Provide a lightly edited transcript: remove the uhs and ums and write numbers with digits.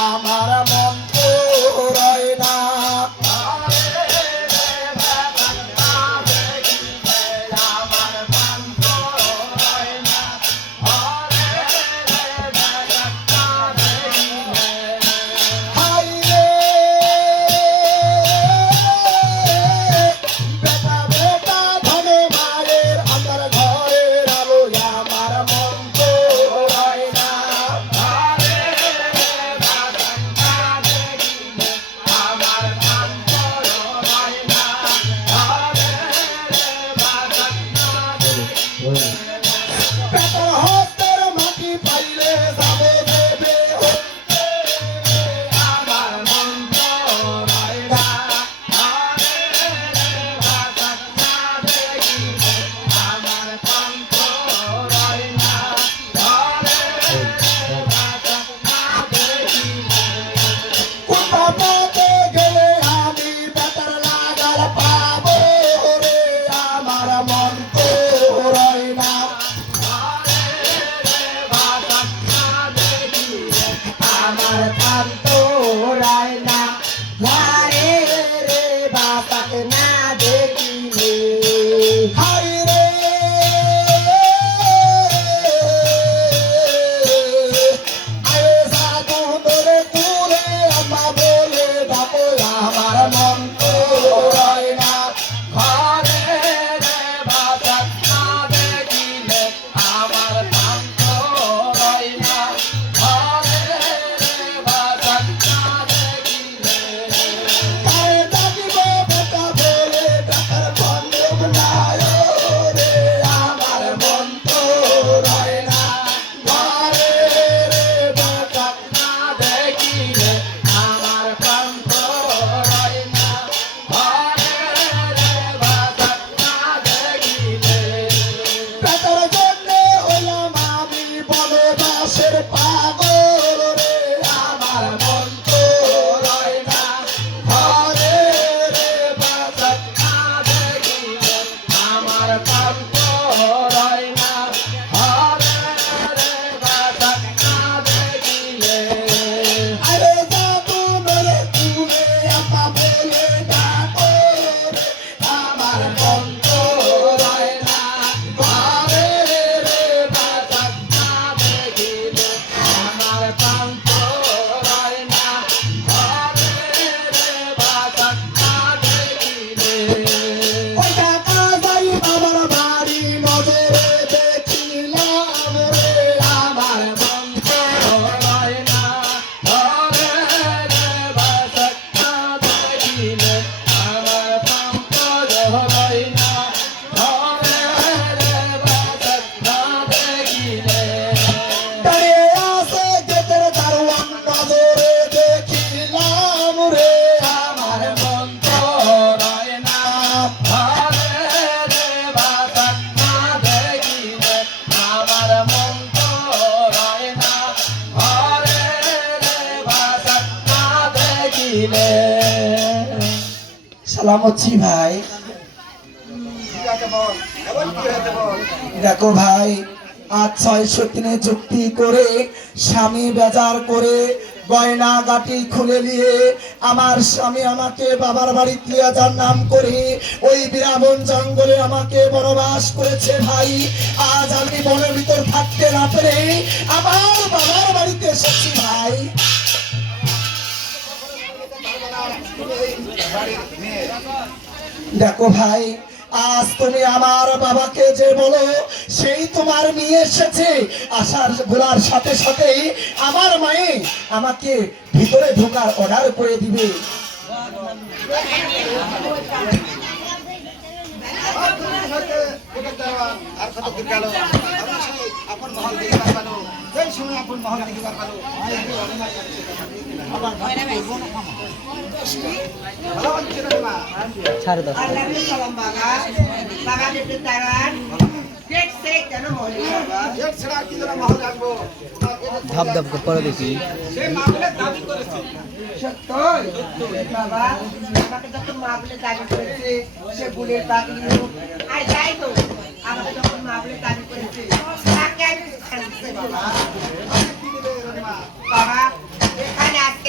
আমার মন তো রয় না সালামচ্ছি ভাই। দেখো ভাই, আজ 603 চুক্তি করে স্বামী বেজার করে গয়না গাটি খুলে নিয়ে আমার স্বামী আমাকে বাবার বাড়িতে নিয়ে যার নাম করে ওই বিরাবন জঙ্গলে আমাকে বনবাস করেছে ভাই। আজ আমি বনের ভিতর থাকতে না পেরে আমার বাবার বাড়িতে এসেছি ভাই। দেখো ভাই, আজ তুমি আমার বাবাকে যে বলো সেই তোমার মেয়ে এসেছে। আসার বলার সাথে সাথে আমার মায়ে আমাকে ভিতরে ঢোকার অর্ডার করে দিবে। ধাপ ধাপ করে দেখি বাবা আমাকে যখন মা বলে দাবি করেছে সে বুলের পাগলি হোক আর যাই হোক, আমাকে যখন মা বলে দাবি করেছে তাকে আমি বাবা